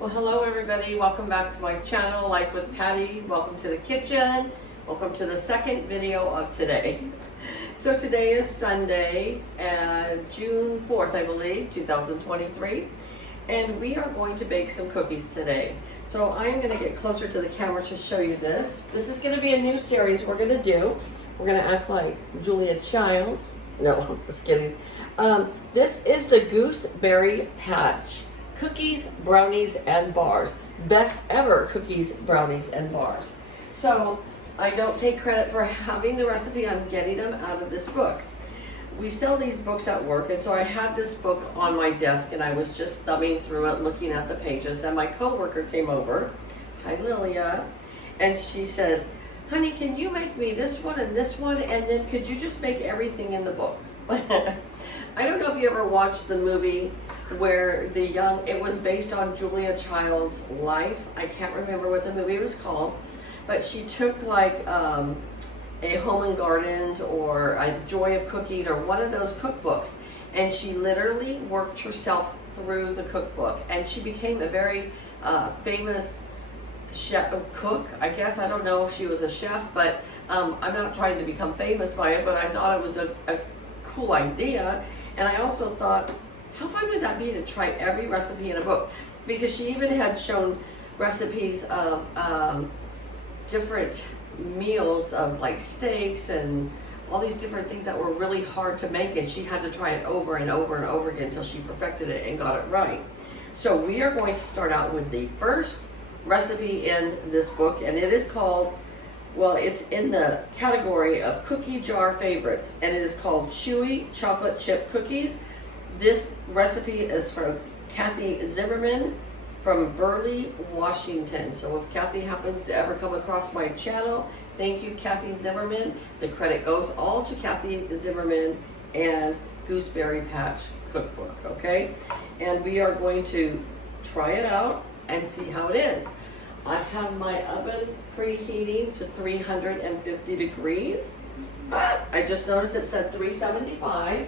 Well, hello everybody. Welcome back to my channel, Life with Patty. Welcome to the kitchen. Welcome to the second video of today. So today is Sunday, June 4th, I believe, 2023. And we are going to bake some cookies today. So I'm going to get closer to the camera to show you this. This is going to be a new series we're going to do. We're going to act like Julia Childs. No, I'm just kidding. This is the Gooseberry Patch. Cookies, brownies, and bars. Best ever cookies, brownies, and bars. So I don't take credit for having the recipe. I'm getting them out of this book. We sell these books at work, and so I had this book on my desk, and I was just thumbing through it, looking at the pages, and my coworker came over. Hi, Lilia. And she said, honey, can you make me this one, and then could you just make everything in the book? I don't know if you ever watched the movie where it was based on Julia Child's life. I can't remember what the movie was called, but she took like a Home and Gardens or a Joy of Cooking or one of those cookbooks, and she literally worked herself through the cookbook, and she became a very famous chef, cook, I guess. I don't know if she was a chef, but I'm not trying to become famous by it, but I thought it was a cool idea. And I also thought, how fun would that be to try every recipe in a book? Because she even had shown recipes of different meals of like steaks and all these different things that were really hard to make, and she had to try it over and over and over again until she perfected it and got it right. So we are going to start out with the first recipe in this book, and it is called, well, it's in the category of cookie jar favorites, and it is called Chewy Chocolate Chip Cookies. This recipe is from Kathy Zimmerman from Burley, Washington. So if Kathy happens to ever come across my channel, thank you, Kathy Zimmerman. The credit goes all to Kathy Zimmerman and Gooseberry Patch Cookbook, okay? And we are going to try it out and see how it is. I have my oven preheating to 350 degrees. I just noticed it said 375.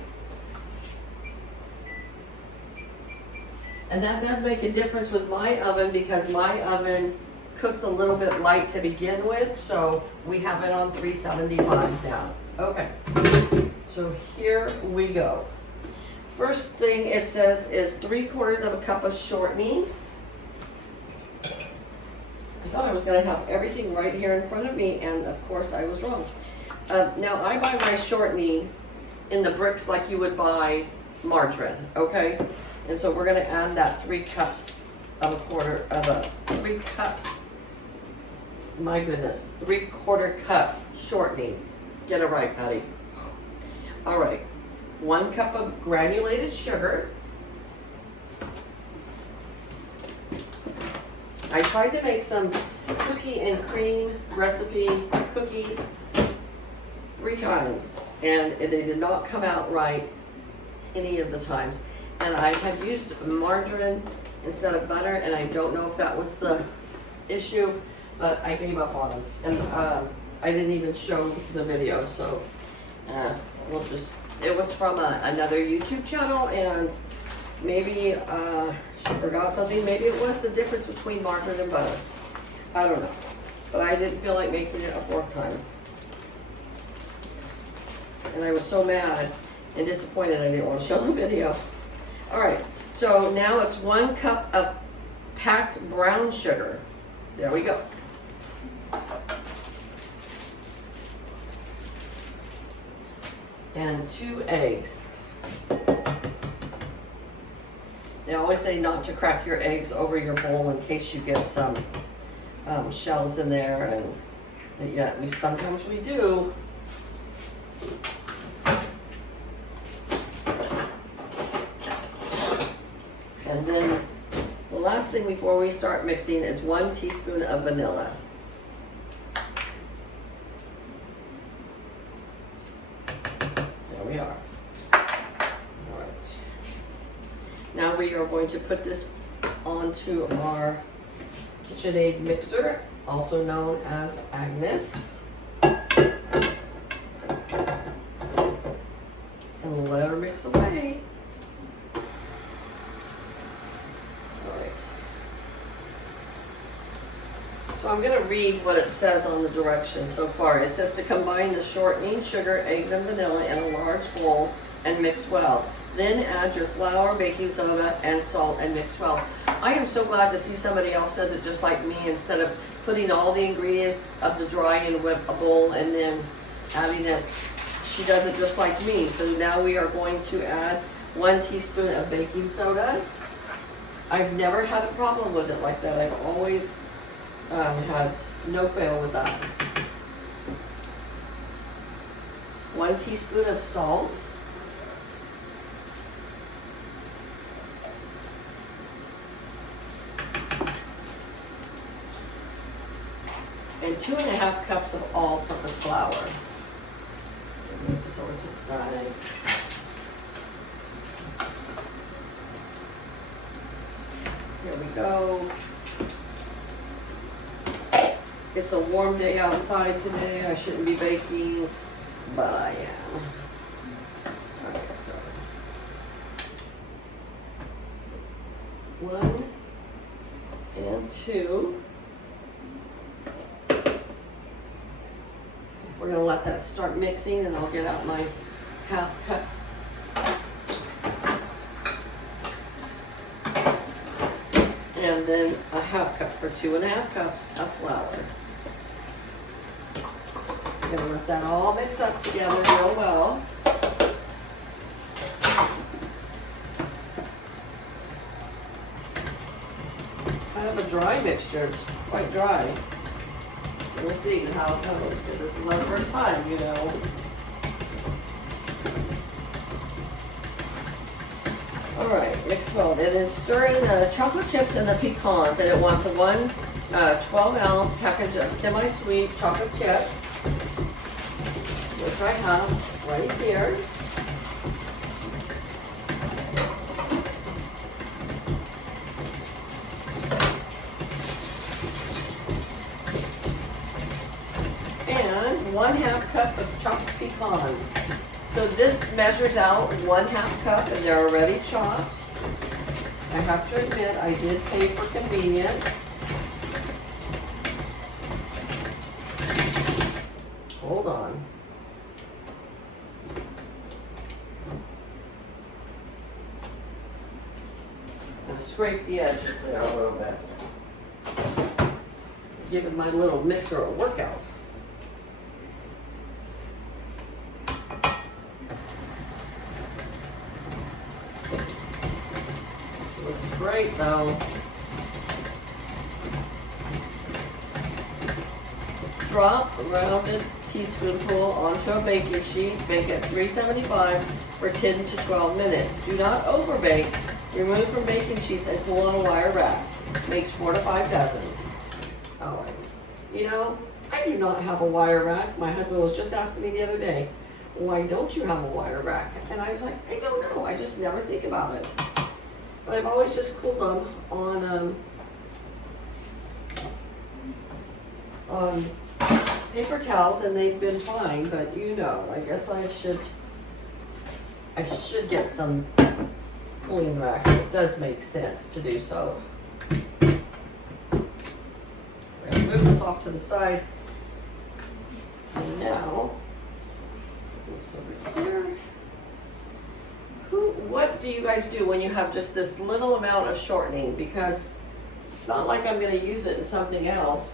And that does make a difference with my oven because my oven cooks a little bit light to begin with. So we have it on 375 now. Okay, so here we go. First thing it says is 3/4 of a cup of shortening. I thought I was going to have everything right here in front of me, and of course I was wrong. Now I buy my shortening in the bricks like you would buy margarine, okay? And so we're going to add that 3 cups of a quarter of a 3 cups. My goodness, 3/4 cup shortening. Get it right, Patty. All right, 1 cup of granulated sugar. I tried to make some cookie and cream recipe cookies 3 times, and they did not come out right any of the times. And I had used margarine instead of butter, and I don't know if that was the issue, but I gave up on them. And I didn't even show the video, so it was from another YouTube channel, and maybe she forgot something. Maybe it was the difference between margarine and butter. I don't know. But I didn't feel like making it a 4th time. And I was so mad and disappointed I didn't want to show the video. All right, so now it's 1 cup of packed brown sugar. There we go. And 2 eggs. They always say not to crack your eggs over your bowl in case you get some shells in there, and yeah, sometimes we do. And then the last thing before we start mixing is 1 teaspoon of vanilla. There we are. All right. Now we are going to put this onto our KitchenAid mixer, also known as Agnes. And let her mix away. All right. So I'm going to read what it says on the directions so far. It says to combine the shortening, sugar, eggs, and vanilla in a large bowl and mix well. Then add your flour, baking soda, and salt and mix well. I am so glad to see somebody else does it just like me, instead of putting all the ingredients of the dry in a bowl and then adding it. She does it just like me. So now we are going to add 1 teaspoon of baking soda. I've never had a problem with it like that. I've always had no fail with that. 1 teaspoon of salt. And 2½ cups of all-purpose flour. Move this over to the side. Here we go. It's a warm day outside today. I shouldn't be baking, but I am. Okay, so 1 and 2. We're going to let that start mixing, and I'll get out my ½ cup. And then a ½ cup for 2½ cups of flour. I'm going to let that all mix up together real well. Kind of a dry mixture. It's quite dry. So we'll see how it goes, because this is our first time, you know. All right, mix well. And then stir in the chocolate chips and the pecans. And it wants a 12-ounce package of semi-sweet chocolate chips, which I have right here. And 1/2 cup of chopped pecans. So this measures out 1/2 cup, and they're already chopped. I have to admit, I did pay for convenience. Hold on. I'm going to scrape the edges there a little bit. Giving my little mixer a workout. Looks great though. Drop a rounded teaspoonful onto a baking sheet. Bake at 375 for 10 to 12 minutes. Do not overbake. Remove from baking sheets and cool on a wire rack. Makes 4 to 5 dozen. All right. You know, I do not have a wire rack. My husband was just asking me the other day, why don't you have a wire rack? And I was like, I don't know. I just never think about it. But I've always just cooled them on paper towels, and they've been fine. But you know, I guess I should get some cooling racks. It does make sense to do so. We're gonna move this off to the side. And now, this over here. What do you guys do when you have just this little amount of shortening? Because it's not like I'm going to use it in something else.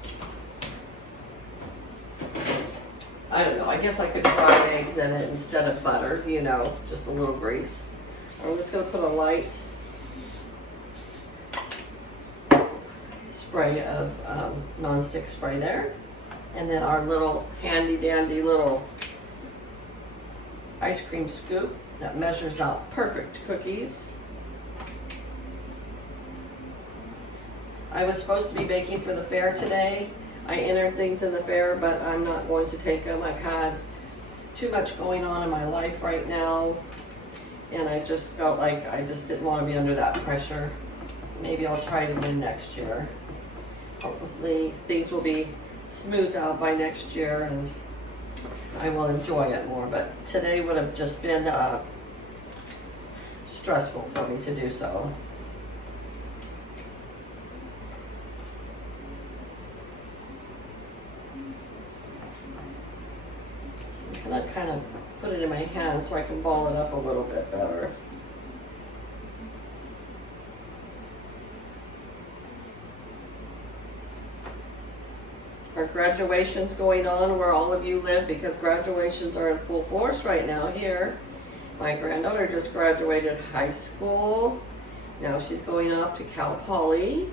I don't know. I guess I could fry eggs in it instead of butter, you know, just a little grease. I'm just going to put a light spray of nonstick spray there. And then our little handy dandy little ice cream scoop that measures out perfect cookies. I was supposed to be baking for the fair today. I entered things in the fair, but I'm not going to take them. I've had too much going on in my life right now, and I just felt like I just didn't want to be under that pressure. Maybe I'll try it again next year. Hopefully things will be smoothed out by next year, and I will enjoy it more. But today would have just been stressful for me to do so. 1 And I kind of put it in my hand so I can ball it up a little bit better. Our graduation's going on where all of you live, because graduations are in full force right now here. My granddaughter just graduated high school. Now she's going off to Cal Poly.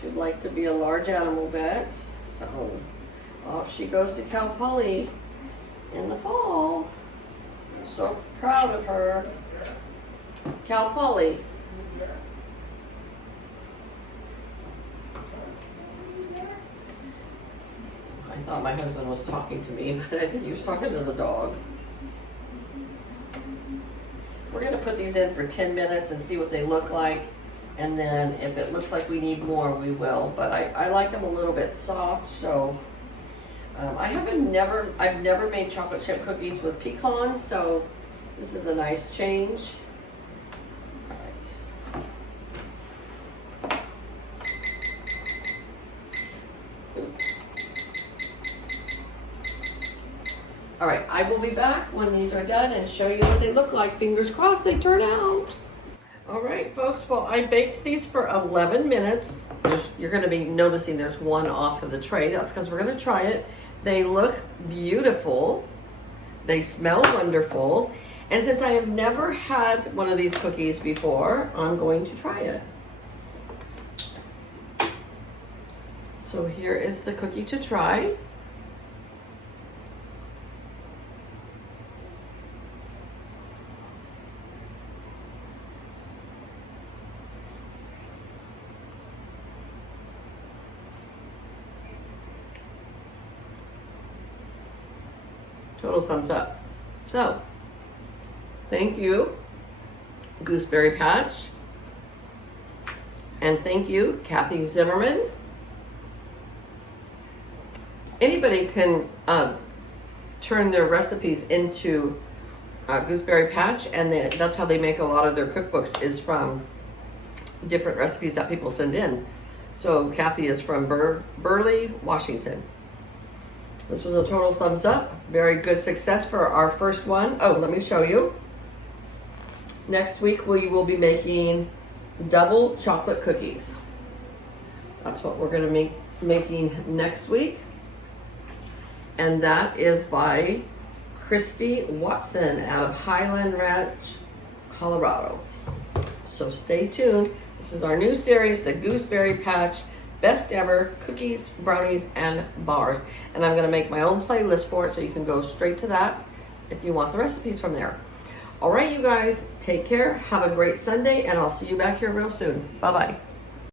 She'd like to be a large animal vet. So off she goes to Cal Poly in the fall. I'm so proud of her. Cal Poly. I thought my husband was talking to me, but I think he was talking to the dog. We're going to put these in for 10 minutes and see what they look like. And then if it looks like we need more, we will. But I like them a little bit soft, so I've never made chocolate chip cookies with pecans, so this is a nice change. All right, I will be back when these are done and show you what they look like. Fingers crossed they turn out. All right, folks, well, I baked these for 11 minutes. You're gonna be noticing there's one off of the tray. That's because we're gonna try it. They look beautiful. They smell wonderful. And since I have never had one of these cookies before, I'm going to try it. So here is the cookie to try. Total thumbs up. So, thank you, Gooseberry Patch. And thank you, Kathy Zimmerman. Anybody can turn their recipes into Gooseberry Patch, and that's how they make a lot of their cookbooks, is from different recipes that people send in. So Kathy is from Burley, Washington. This was a total thumbs up. Very good success for our first one. Oh, let me show you. Next week we will be making double chocolate cookies. That's what we're going to be making next week. And that is by Christy Watson out of Highland Ranch, Colorado. So stay tuned. This is our new series, the Gooseberry Patch Best Ever Cookies, Brownies, and Bars. And I'm going to make my own playlist for it, so you can go straight to that if you want the recipes from there. All right, you guys, take care. Have a great Sunday, and I'll see you back here real soon. Bye-bye.